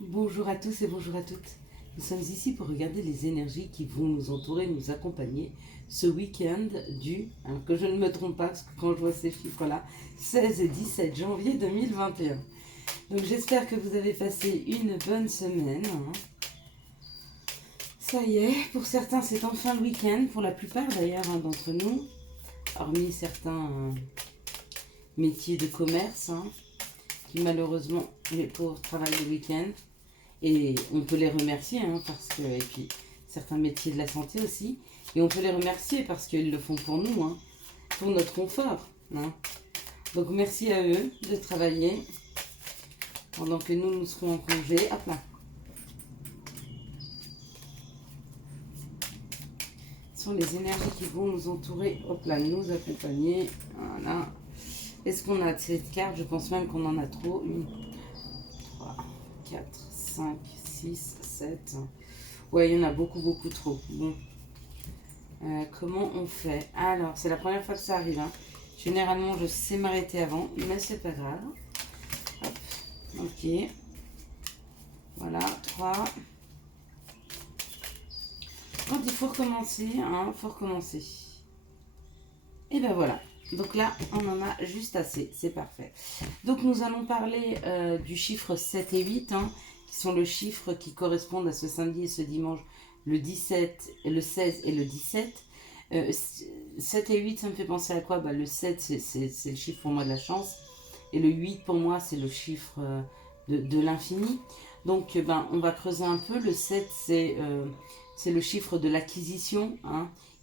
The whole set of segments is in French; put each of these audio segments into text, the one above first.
Bonjour à tous et bonjour à toutes. Nous sommes ici pour regarder les énergies qui vont nous entourer, nous accompagner ce week-end alors que je ne me trompe pas, parce que quand je vois ces chiffres-là, 16 et 17 janvier 2021. Donc j'espère que vous avez passé une bonne semaine. Ça y est, pour certains c'est enfin le week-end, pour la plupart d'ailleurs d'entre nous, hormis certains métiers de commerce, qui malheureusement, les pauvres travaillent le week-end. Et on peut les remercier, parce que, et puis certains métiers de la santé aussi, et on peut les remercier parce qu'ils le font pour nous, pour notre confort. Donc merci à eux de travailler pendant que nous serons en congé. Hop là. Ce sont les énergies qui vont nous entourer, hop là, nous accompagner. Voilà. Est-ce qu'on a cette carte? Je pense même qu'on en a trop. 1, 3, 4, 5, 6, 7. Ouais, il y en a beaucoup, beaucoup trop. Bon. Comment on fait? Alors, c'est la première fois que ça arrive. Généralement, je sais m'arrêter avant, mais c'est pas grave. Hop. Ok. Voilà, 3. Quand il faut recommencer, faut recommencer. Et ben voilà. Donc là, on en a juste assez. C'est parfait. Donc, nous allons parler du chiffre 7 et 8, qui sont le chiffre qui correspondent à ce samedi et ce dimanche, le 17, le 16 et le 17. 7 et 8, ça me fait penser à quoi? Le 7, c'est le chiffre pour moi de la chance. Et le 8, pour moi, c'est le chiffre de l'infini. Donc, on va creuser un peu. Le 7, c'est le chiffre de l'acquisition.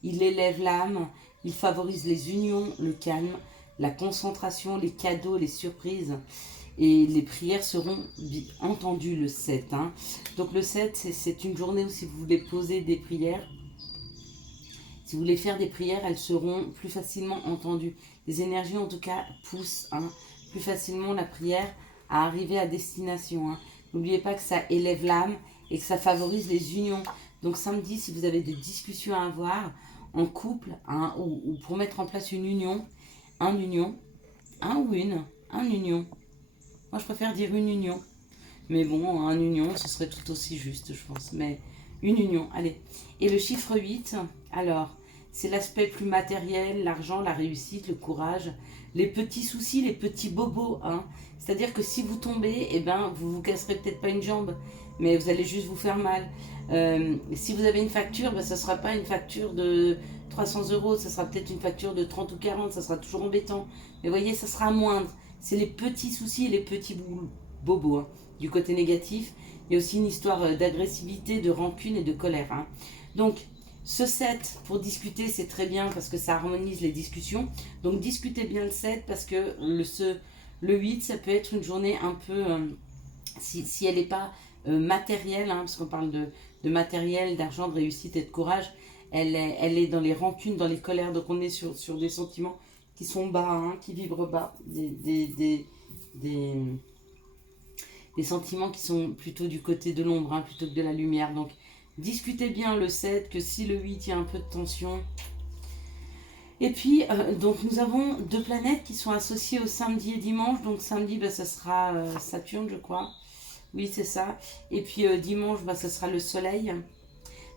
Il élève l'âme, il favorise les unions, le calme, la concentration, les cadeaux, les surprises. Et les prières seront entendues le 7. Donc, le 7, c'est une journée où si vous voulez poser des prières, si vous voulez faire des prières, elles seront plus facilement entendues. Les énergies, en tout cas, poussent plus facilement la prière à arriver à destination. N'oubliez pas que ça élève l'âme et que ça favorise les unions. Donc samedi, si vous avez des discussions à avoir en couple, ou pour mettre en place une union, un union. Moi, je préfère dire une union. Mais bon, un union, ce serait tout aussi juste, je pense. Mais une union, allez. Et le chiffre 8, alors, c'est l'aspect plus matériel, l'argent, la réussite, le courage, les petits soucis, les petits bobos. C'est-à-dire que si vous tombez, vous vous casserez peut-être pas une jambe, mais vous allez juste vous faire mal. Si vous avez une facture, ce ne sera pas une facture de 300 euros, ça sera peut-être une facture de 30 ou 40, ça sera toujours embêtant. Mais voyez, ça sera moindre. C'est les petits soucis et les petits bobos. Du côté négatif, il y a aussi une histoire d'agressivité, de rancune et de colère. Donc, ce 7, pour discuter, c'est très bien parce que ça harmonise les discussions. Donc, discutez bien le 7 parce que le 8, ça peut être une journée un peu, si elle n'est pas matérielle, parce qu'on parle de matériel, d'argent, de réussite et de courage, elle est dans les rancunes, dans les colères. Donc, on est sur des sentiments qui sont bas, qui vibrent bas, des sentiments qui sont plutôt du côté de l'ombre, plutôt que de la lumière. Donc, discutez bien le 7, que si le 8, il y a un peu de tension. Et puis, donc nous avons deux planètes qui sont associées au samedi et dimanche. Donc, samedi, ça sera Saturne, je crois. Oui, c'est ça. Et puis, dimanche, ça sera le Soleil.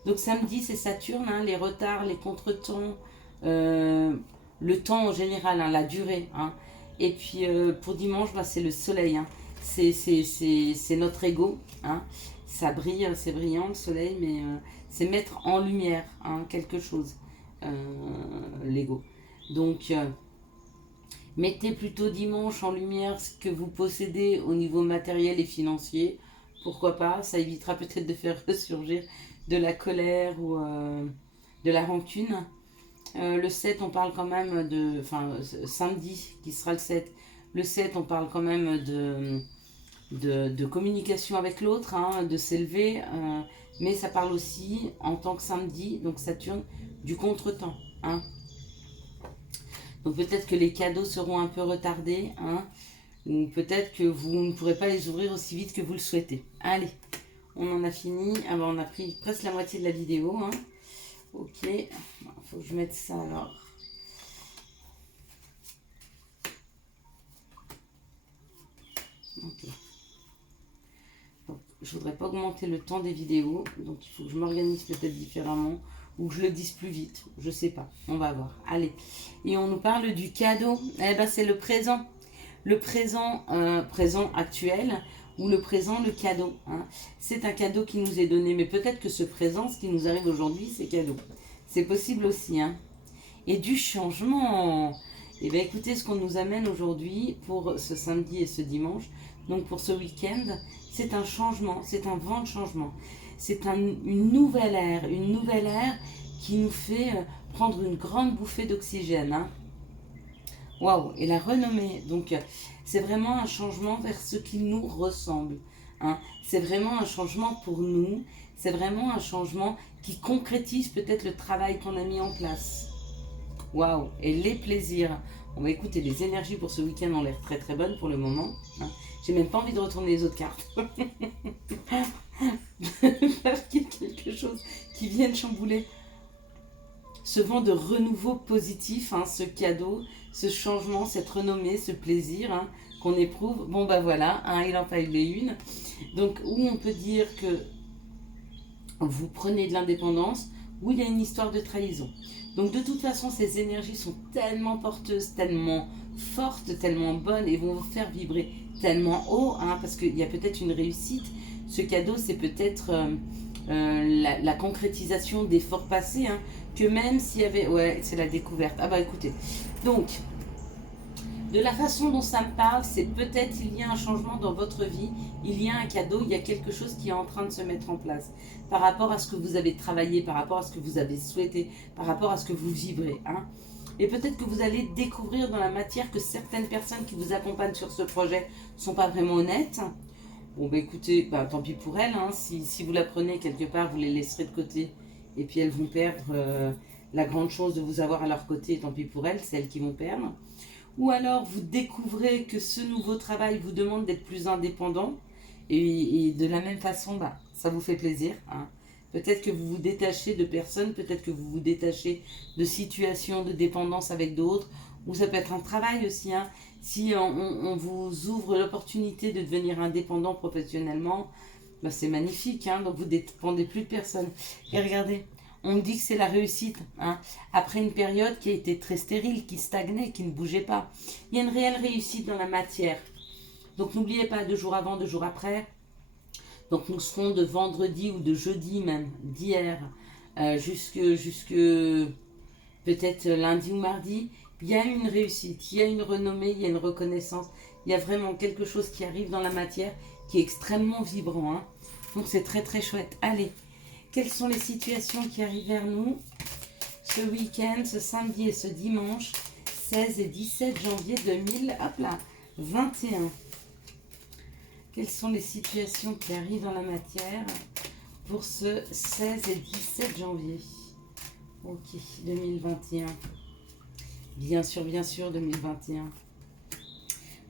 Donc, samedi, c'est Saturne, les retards, les contretemps, le temps en général, la durée. Et puis, pour dimanche, c'est le Soleil. C'est notre ego. Ça brille, c'est brillant le soleil, mais c'est mettre en lumière quelque chose, l'ego. Donc, mettez plutôt dimanche en lumière ce que vous possédez au niveau matériel et financier. Pourquoi pas? Ça évitera peut-être de faire ressurgir de la colère ou de la rancune. Le 7, on parle quand même de... Enfin, samedi, qui sera le 7. Le 7, on parle quand même de communication avec l'autre, de s'élever, mais ça parle aussi, en tant que samedi, donc Saturne, du contretemps. Donc peut-être que les cadeaux seront un peu retardés, ou peut-être que vous ne pourrez pas les ouvrir aussi vite que vous le souhaitez. Allez, on en a fini. On a pris presque la moitié de la vidéo. Ok, il faut que je mette ça alors. Ok. Bon, Donc, je voudrais pas augmenter le temps des vidéos. Donc, il faut que je m'organise peut-être différemment. Ou que je le dise plus vite. Je sais pas. On va voir. Allez. Et on nous parle du cadeau. Eh ben, c'est le présent. Le présent, présent actuel. Ou le présent, le cadeau. Hein. C'est un cadeau qui nous est donné. Mais peut-être que ce présent, ce qui nous arrive aujourd'hui, c'est cadeau. C'est possible aussi. Hein. Et du changement. Et bien écoutez, ce qu'on nous amène aujourd'hui pour ce samedi et ce dimanche, donc pour ce week-end, c'est un changement, c'est un vent de changement. C'est une nouvelle ère qui nous fait prendre une grande bouffée d'oxygène. Hein. Waouh. Et la renommée, donc c'est vraiment un changement vers ce qui nous ressemble. Hein. C'est vraiment un changement pour nous, c'est vraiment un changement qui concrétise peut-être le travail qu'on a mis en place. Waouh. Et les plaisirs. On va écouter, les énergies pour ce week-end ont l'air très très bonnes pour le moment. Hein. J'ai même pas envie de retourner les autres cartes. Parce qu'il y a quelque chose qui vient de chambouler ce vent de renouveau positif, hein, ce cadeau, ce changement, cette renommée, ce plaisir hein, qu'on éprouve. Bon bah voilà, hein, il en fallait une. Donc où on peut dire que vous prenez de l'indépendance, où il y a une histoire de trahison. Donc de toute façon, ces énergies sont tellement porteuses, tellement fortes, tellement bonnes et vont vous faire vibrer tellement haut, hein, parce qu'il y a peut-être une réussite. Ce cadeau, c'est peut-être la concrétisation d'efforts passés, hein, que même s'il y avait... Ouais, c'est la découverte. Ah bah écoutez, donc... De la façon dont ça me parle, c'est peut-être il y a un changement dans votre vie, il y a un cadeau, il y a quelque chose qui est en train de se mettre en place par rapport à ce que vous avez travaillé, par rapport à ce que vous avez souhaité, par rapport à ce que vous vibrez. Hein. Et peut-être que vous allez découvrir dans la matière que certaines personnes qui vous accompagnent sur ce projet ne sont pas vraiment honnêtes. Bon bah écoutez, bah, tant pis pour elles, hein. Si vous la prenez quelque part, vous les laisserez de côté et puis elles vont perdre la grande chose de vous avoir à leur côté, et tant pis pour elles, c'est elles qui vont perdre. Ou alors vous découvrez que ce nouveau travail vous demande d'être plus indépendant et de la même façon, bah, ça vous fait plaisir. Hein. Peut-être que vous vous détachez de personnes, peut-être que vous vous détachez de situations de dépendance avec d'autres, ou ça peut être un travail aussi. Hein. Si on vous ouvre l'opportunité de devenir indépendant professionnellement, bah, c'est magnifique, hein. Donc vous ne dépendez plus de personne. Et regardez, on me dit que c'est la réussite, hein, après une période qui a été très stérile, qui stagnait, qui ne bougeait pas. Il y a une réelle réussite dans la matière. Donc n'oubliez pas, 2 jours avant, 2 jours après. Donc nous serons de vendredi ou de jeudi même, d'hier, jusque peut-être lundi ou mardi. Il y a une réussite, il y a une renommée, il y a une reconnaissance. Il y a vraiment quelque chose qui arrive dans la matière qui est extrêmement vibrant. Hein. Donc c'est très très chouette. Allez. Quelles sont les situations qui arrivent vers nous ce week-end, ce samedi et ce dimanche, 16 et 17 janvier 2021. Quelles sont les situations qui arrivent dans la matière pour ce 16 et 17 janvier? Ok, 2021. Bien sûr, 2021.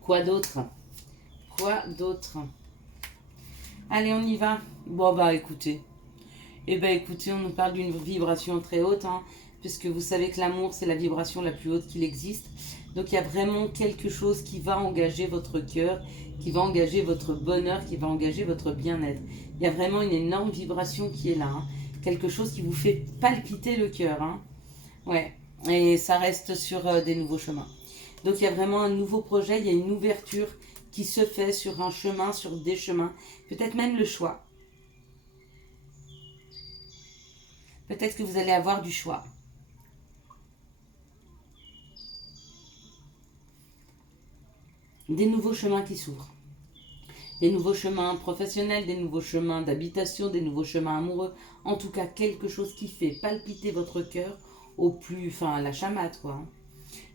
Quoi d'autre? Quoi d'autre? Allez, on y va. Bon, bah écoutez. Eh bien écoutez, on nous parle d'une vibration très haute, hein, puisque vous savez que l'amour, c'est la vibration la plus haute qu'il existe. Donc il y a vraiment quelque chose qui va engager votre cœur, qui va engager votre bonheur, qui va engager votre bien-être. Il y a vraiment une énorme vibration qui est là. Hein, quelque chose qui vous fait palpiter le cœur. Hein. Ouais, et ça reste sur des nouveaux chemins. Donc il y a vraiment un nouveau projet, il y a une ouverture qui se fait sur un chemin, sur des chemins. Peut-être même le choix. Peut-être que vous allez avoir du choix. Des nouveaux chemins qui s'ouvrent. Des nouveaux chemins professionnels, des nouveaux chemins d'habitation, des nouveaux chemins amoureux. En tout cas, quelque chose qui fait palpiter votre cœur au plus... Enfin, la chamade, quoi.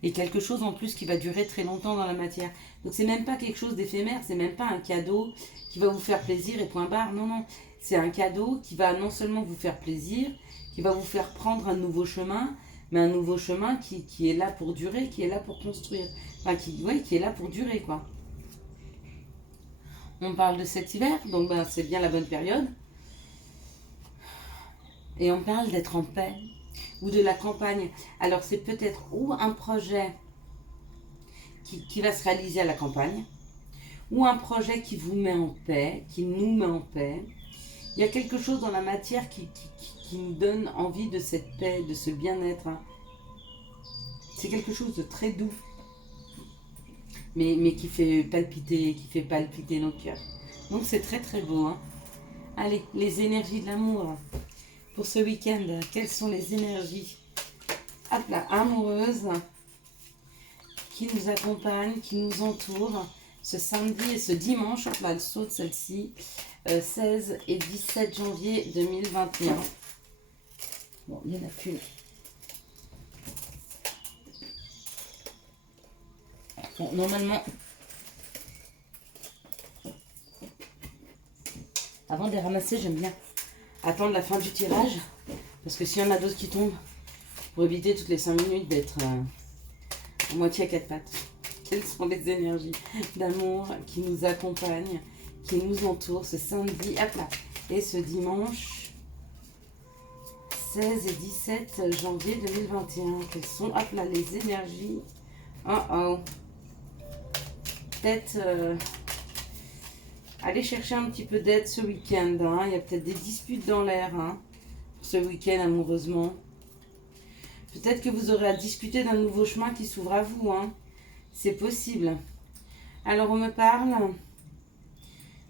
Et quelque chose en plus qui va durer très longtemps dans la matière. Donc, c'est même pas quelque chose d'éphémère. C'est même pas un cadeau qui va vous faire plaisir et point barre. Non, non. C'est un cadeau qui va non seulement vous faire plaisir, qui va vous faire prendre un nouveau chemin, mais un nouveau chemin qui est là pour durer, qui est là pour construire. Enfin, qui est là pour durer, quoi. On parle de cet hiver, donc ben, c'est bien la bonne période. Et on parle d'être en paix, ou de la campagne. Alors c'est peut-être ou un projet qui va se réaliser à la campagne, ou un projet qui vous met en paix, qui nous met en paix. Il y a quelque chose dans la matière qui nous donne envie de cette paix, de ce bien-être. Hein. C'est quelque chose de très doux, mais qui fait palpiter nos cœurs. Donc c'est très très beau. Hein. Allez, les énergies de l'amour pour ce week-end. Quelles sont les énergies amoureuses qui nous accompagnent, qui nous entourent ce samedi et ce dimanche, hop là, elle saute celle-ci, 16 et 17 janvier 2021. Bon, il n'y en a qu'une. Bon, normalement, avant de les ramasser, j'aime bien attendre la fin du tirage, parce que s'il y en a d'autres qui tombent, pour éviter toutes les 5 minutes d'être à moitié à 4 pattes. Quelles sont les énergies d'amour qui nous accompagnent, qui nous entourent ce samedi, hop là, et ce dimanche 16 et 17 janvier 2021. Quelles sont, hop là, les énergies? Peut-être aller chercher un petit peu d'aide ce week-end. Hein. Il y a peut-être des disputes dans l'air hein, ce week-end amoureusement. Peut-être que vous aurez à discuter d'un nouveau chemin qui s'ouvre à vous. Hein. C'est possible. Alors, on me parle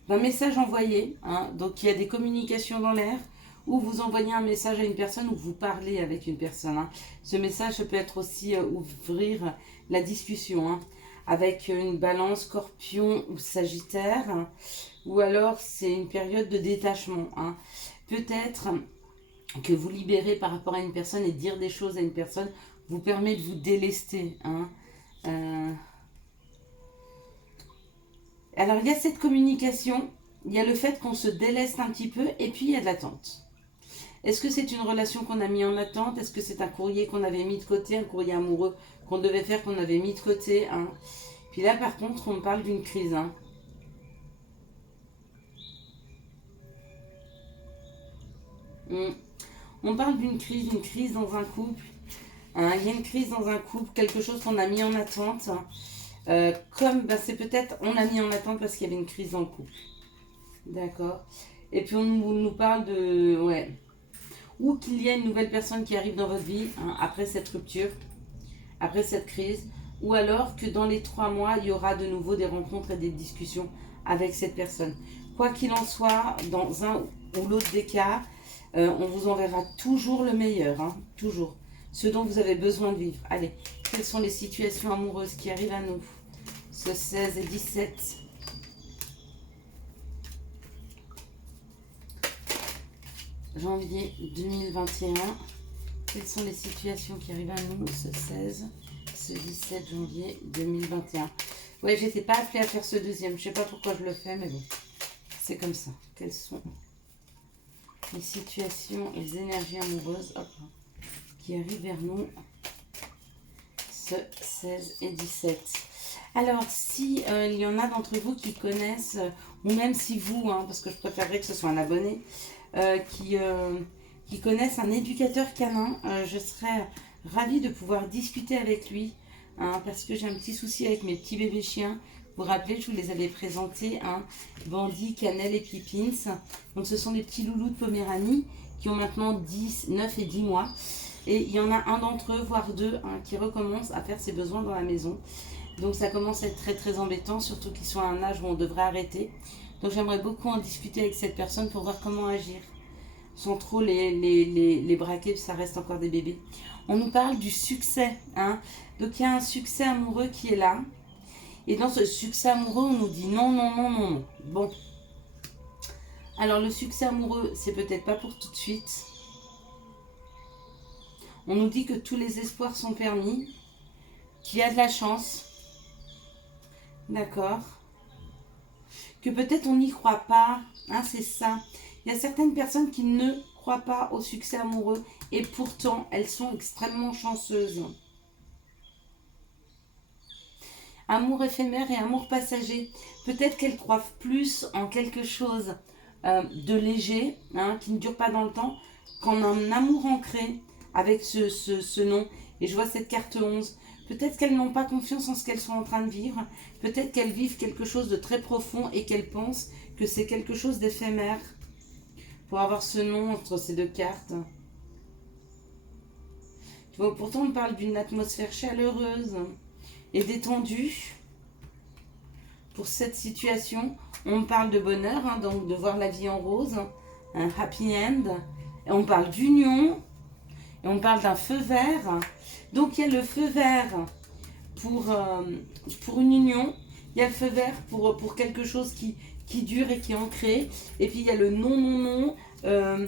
d'un message envoyé. Hein. Donc, il y a des communications dans l'air ou vous envoyez un message à une personne ou vous parlez avec une personne. Hein. Ce message ça peut être aussi ouvrir la discussion hein, avec une balance, scorpion ou sagittaire. Hein. Ou alors, c'est une période de détachement. Hein. Peut-être que vous libérez par rapport à une personne et dire des choses à une personne vous permet de vous délester. Hein. Alors, il y a cette communication, il y a le fait qu'on se déleste un petit peu et puis il y a de l'attente. Est-ce que c'est une relation qu'on a mis en attente? Est-ce que c'est un courrier qu'on avait mis de côté, un courrier amoureux qu'on devait faire, qu'on avait mis de côté hein. Puis là, par contre, on parle d'une crise. Hein. On parle d'une crise dans un couple. Hein. Il y a une crise dans un couple, quelque chose qu'on a mis en attente. Comme c'est peut-être, on l'a mis en attente parce qu'il y avait une crise dans le couple. D'accord. Et puis on nous parle de... Ouais. Ou qu'il y a une nouvelle personne qui arrive dans votre vie hein, après cette rupture, après cette crise. Ou alors que dans les 3 mois, il y aura de nouveau des rencontres et des discussions avec cette personne. Quoi qu'il en soit, dans un ou l'autre des cas, on vous enverra toujours le meilleur. Hein, toujours. Ce dont vous avez besoin de vivre. Allez, quelles sont les situations amoureuses qui arrivent à nous ce 16 et 17 janvier 2021. Quelles sont les situations qui arrivent à nous ce 16, ce 17 janvier 2021. Ouais, j'étais pas appelée à faire ce deuxième. Je sais pas pourquoi je le fais, mais bon, c'est comme ça. Quelles sont les situations, les énergies amoureuses qui arrivent vers nous ce 16 et 17. Alors, si il y en a d'entre vous qui connaissent, ou même si vous, hein, parce que je préférerais que ce soit un abonné, qui connaissent un éducateur canin, je serais ravie de pouvoir discuter avec lui, hein, parce que j'ai un petit souci avec mes petits bébés chiens. Vous vous rappelez, je vous les avais présentés, hein, Bandit, Cannelle et Pippins. Donc ce sont des petits loulous de Poméranie qui ont maintenant 9 et 10 mois. Et il y en a un d'entre eux, voire deux, hein, qui recommence à faire ses besoins dans la maison. Donc ça commence à être très très embêtant, surtout qu'ils sont à un âge où on devrait arrêter. Donc j'aimerais beaucoup en discuter avec cette personne pour voir comment agir. Sans trop les braquer, ça reste encore des bébés. On nous parle du succès. Hein. Donc il y a un succès amoureux qui est là. Et dans ce succès amoureux, on nous dit non, non, non, non, non. Bon. Alors le succès amoureux, c'est peut-être pas pour tout de suite. On nous dit que tous les espoirs sont permis. Qu'il y a de la chance. D'accord. Que peut-être on n'y croit pas. Hein, c'est ça. Il y a certaines personnes qui ne croient pas au succès amoureux. Et pourtant, elles sont extrêmement chanceuses. Amour éphémère et amour passager. Peut-être qu'elles croient plus en quelque chose de léger, hein, qui ne dure pas dans le temps, qu'en un amour ancré avec ce nom. Et je vois cette carte 11. Peut-être qu'elles n'ont pas confiance en ce qu'elles sont en train de vivre. Peut-être qu'elles vivent quelque chose de très profond et qu'elles pensent que c'est quelque chose d'éphémère. Pour avoir ce nom entre ces deux cartes. Tu vois, pourtant on parle d'une atmosphère chaleureuse et détendue. Pour cette situation, on parle de bonheur, hein, donc de voir la vie en rose, un happy end. Et on parle d'union, et on parle d'un feu vert. Donc il y a le feu vert pour une union, il y a le feu vert pour quelque chose qui dure et qui est ancré, et puis il y a le non, non, non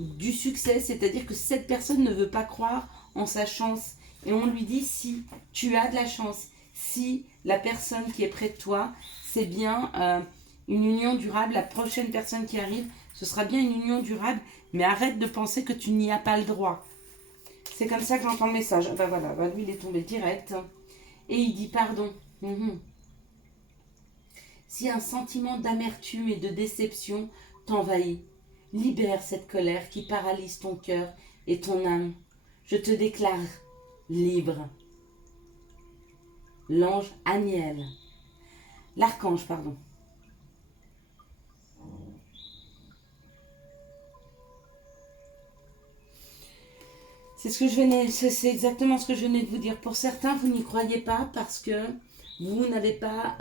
du succès, c'est-à-dire que cette personne ne veut pas croire en sa chance, et on lui dit si tu as de la chance, si la personne qui est près de toi, c'est bien une union durable, la prochaine personne qui arrive, ce sera bien une union durable, mais arrête de penser que tu n'y as pas le droit. C'est comme ça que j'entends le message. Ben voilà, ben lui il est tombé direct. Et il dit pardon. Si un sentiment d'amertume et de déception t'envahit, libère cette colère qui paralyse ton cœur et ton âme. Je te déclare libre. L'ange Aniel. L'archange, pardon. C'est exactement ce que je venais de vous dire. Pour certains, vous n'y croyez pas parce que vous n'avez pas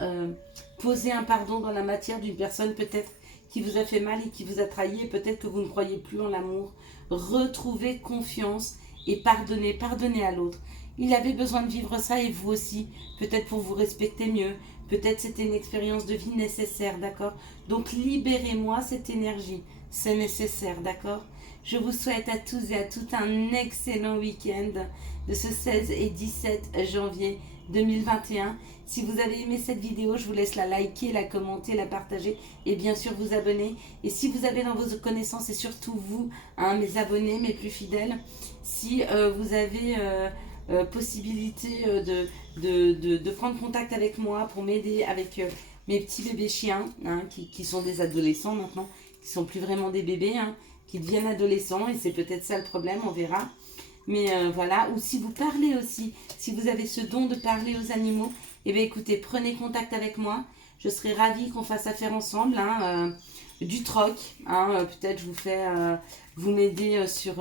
posé un pardon dans la matière d'une personne peut-être qui vous a fait mal et qui vous a trahi. Et peut-être que vous ne croyez plus en l'amour. Retrouvez confiance et pardonnez. Pardonnez à l'autre. Il avait besoin de vivre ça et vous aussi. Peut-être pour vous respecter mieux. Peut-être c'était une expérience de vie nécessaire, d'accord? Donc libérez-moi cette énergie. C'est nécessaire, d'accord? Je vous souhaite à tous et à toutes un excellent week-end de ce 16 et 17 janvier 2021. Si vous avez aimé cette vidéo, je vous laisse la liker, la commenter, la partager et bien sûr vous abonner. Et si vous avez dans vos connaissances, et surtout vous, hein, mes abonnés, mes plus fidèles, si vous avez possibilité de prendre contact avec moi pour m'aider avec mes petits bébés chiens, hein, qui sont des adolescents maintenant, qui sont plus vraiment des bébés, hein, qui deviennent adolescents, et c'est peut-être ça le problème, on verra. Mais voilà, ou si vous parlez aussi, si vous avez ce don de parler aux animaux, eh bien écoutez, prenez contact avec moi. Je serais ravie qu'on fasse affaire ensemble, hein, du troc. Hein, peut-être je vous fais, vous m'aider sur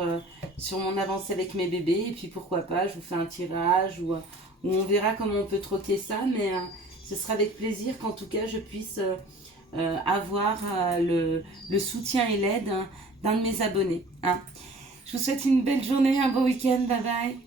mon avancée avec mes bébés. Et puis pourquoi pas, je vous fais un tirage ou on verra comment on peut troquer ça. Mais ce sera avec plaisir qu'en tout cas je puisse avoir le soutien et l'aide d'un de mes abonnés. Hein. Je vous souhaite une belle journée, un beau week-end. Bye bye.